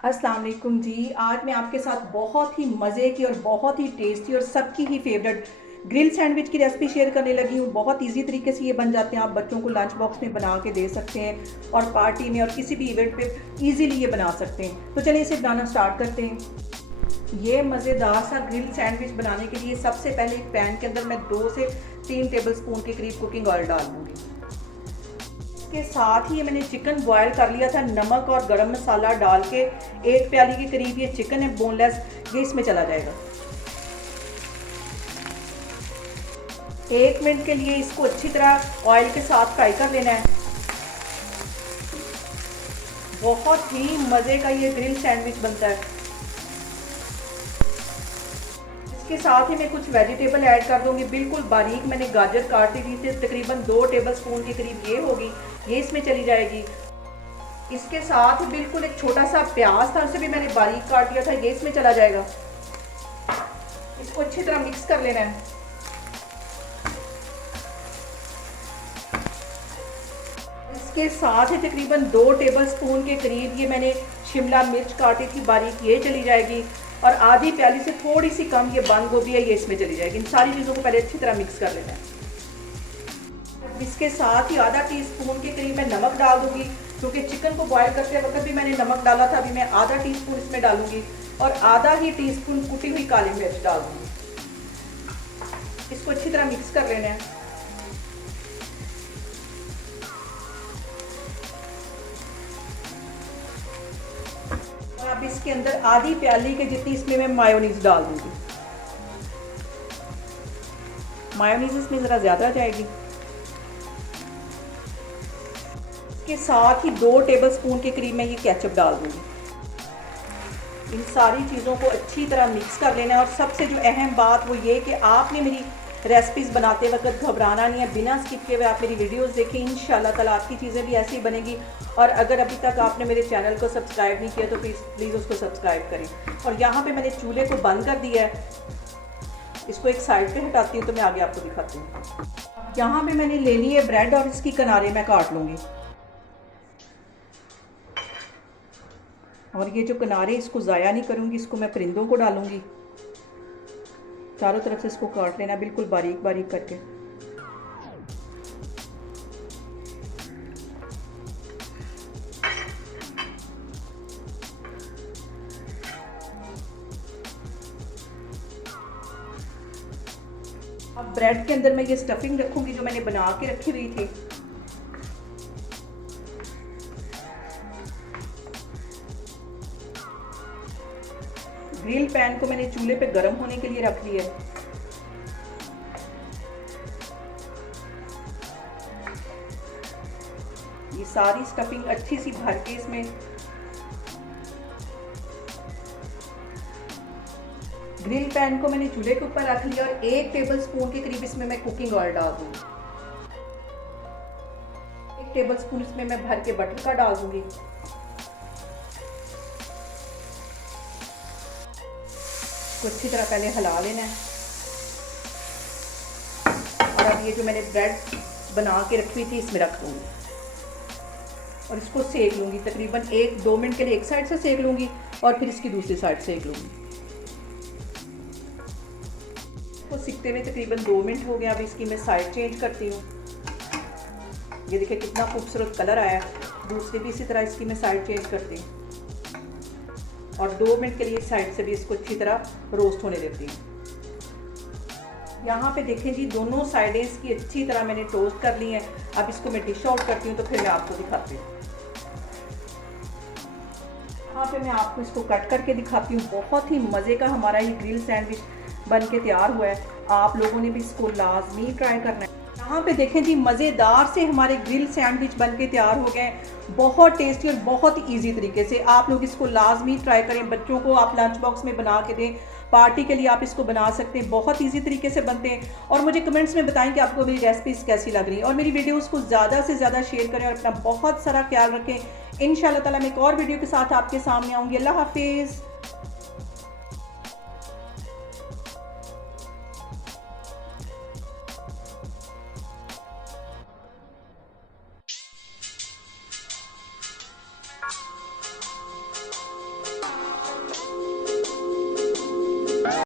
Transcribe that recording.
अस्सलाम वालेकुम जी। आज मैं आपके साथ बहुत ही मज़े की और बहुत ही टेस्टी और सबकी ही फेवरेट ग्रिल सैंडविच की रेसिपी शेयर करने लगी हूँ। बहुत इजी तरीके से ये बन जाते हैं, आप बच्चों को लंच बॉक्स में बना के दे सकते हैं और पार्टी में और किसी भी इवेंट पे इजीली ये बना सकते हैं। तो चलिए इसे बनाना स्टार्ट करते हैं। ये मज़ेदार सा ग्रिल सैंडविच बनाने के लिए सबसे पहले एक पैन के अंदर मैं 2 से 3 टेबल स्पून के करीब कुकिंग ऑयल डाल दूँगी। के साथ ही मैंने चिकन बॉयल कर लिया था, नमक और गरम मसाला डाल के 1 प्याली के करीब ये चिकन है बोनलेस, ये इसमें चला जाएगा। 1 मिनट के लिए इसको अच्छी तरह ऑयल के साथ फ्राई कर लेना है। बहुत ही मज़े का ये ग्रिल सैंडविच बनता है। इसके साथ ही मैं कुछ वेजिटेबल ऐड कर दूंगी, बिल्कुल बारीक मैंने गाजर काटी थी, तकरीबन 2 टेबल स्पून के करीब ये होगी, ये इसमें चली जाएगी। इसके साथ बिल्कुल एक छोटा सा प्याज था, उसे भी मैंने बारीक काट लिया था, ये इसमें चला जाएगा। इसको अच्छी तरह मिक्स कर लेना है। इसके साथ ही तकरीबन 2 टेबल स्पून के करीब ये मैंने शिमला मिर्च काटी थी बारीक, ये चली जाएगी। और आधी प्याली से थोड़ी सी कम ये बंद गोभी है, ये इसमें चली जाएगी। इन सारी चीज़ों को पहले अच्छी तरह मिक्स कर लेना है। इसके साथ ही आधा टीस्पून के करीब मैं नमक डाल दूंगी, क्योंकि चिकन को बॉयल करते वक्त भी मैंने नमक डाला था। अभी मैं आधा टीस्पून इसमें डालूंगी और आधा ही टीस्पून कुटी हुई काली मिर्च डाल दूंगी। इसको अच्छी तरह मिक्स कर लेना है। और अब इसके अंदर आधी प्याली के जितनी इसमें मैं मायोनीज डाल दूंगी। मायोनीज इसमें ज़रा ज़्यादा जाएगी। के साथ ही 2 टेबल स्पून के करीब मैं ये केचप डाल दूंगी। इन सारी चीज़ों को अच्छी तरह मिक्स कर लेना है। और सबसे जो अहम बात वो ये कि आपने मेरी रेसिपीज़ बनाते वक्त घबराना नहीं है, बिना स्किप किए हुए आप मेरी वीडियोस देखें। इंशाल्लाह ताला आपकी चीज़ें भी ऐसी बनेगी। और अगर अभी तक आपने मेरे चैनल को सब्सक्राइब नहीं किया तो प्लीज़ उसको सब्सक्राइब करें। और यहाँ पर मैंने चूल्हे को बंद कर दिया है, इसको एक साइड पर हटाती हूँ तो मैं आगे आपको दिखाती हूँ। यहाँ पर मैंने ले ली है ब्रेड और इसकी किनारे मैं काट लूँगी। और ये जो किनारे इसको ज़ाया नहीं करूँगी, इसको मैं परिंदों को डालूँगी। चारों तरफ से इसको काट लेना बिल्कुल बारीक बारीक करके। अब ब्रेड के अंदर मैं ये स्टफिंग रखूँगी जो मैंने बना के रखी हुई थी। ग्रिल पैन को मैंने चूल्हे पे गर्म होने के लिए रख लिया है। ये सारी स्टफिंग अच्छी सी भर के इसमें ग्रिल पैन को मैंने चूल्हे के ऊपर रख लिया और 1 टेबल स्पून के करीब इसमें मैं कुकिंग ऑयल डाल दूंगी। 1 टेबल स्पून इसमें मैं भर के बटर का डाल दूंगी। को अच्छी तरह पहले हिला लेना है। और अब ये जो मैंने ब्रेड बना के रखी हुई थी इसमें रख दूँगी और इसको सेक लूँगी। तकरीबन 1-2 मिनट के लिए एक साइड से सेक लूँगी और फिर इसकी दूसरी साइड सेक लूँगी। इसको सीखते हुए तकरीबन 2 मिनट हो गया। अब इसकी मैं साइड चेंज करती हूँ। ये देखिए कितना खूबसूरत कलर आया। दूसरी भी इसी तरह इसकी मैं साइड चेंज करती हूँ और 2 मिनट के लिए साइड से भी इसको अच्छी तरह रोस्ट होने देती हूँ। यहाँ पे देखें जी, दोनों साइडें इसकी अच्छी तरह मैंने टोस्ट कर ली हैं। अब इसको मैं डिश आउट करती हूँ तो फिर मैं आपको दिखाती हूँ। यहाँ पे मैं आपको इसको कट करके दिखाती हूँ। बहुत ही मज़े का हमारा ये ग्रिल सैंडविच बन के तैयार हुआ है। आप लोगों ने भी इसको लाजमी ट्राई करना है। यहाँ पे देखें जी, मज़ेदार से हमारे ग्रिल सैंडविच बन के तैयार हो गए। बहुत टेस्टी और बहुत ही ईजी तरीके से। आप लोग इसको लाजमी ट्राई करें। बच्चों को आप लंच बॉक्स में बना के दें, पार्टी के लिए आप इसको बना सकते हैं। बहुत ईजी तरीके से बनते हैं। और मुझे कमेंट्स में बताएं कि आपको मेरी रेसिपीज़ कैसी लग रही है। और मेरी वीडियोज़ को ज़्यादा से ज़्यादा शेयर करें और अपना बहुत सारा ख्याल रखें। इंशाल्लाह ताला मैं एक और वीडियो के साथ आपके सामने आऊँगी। अल्लाह हाफिज़।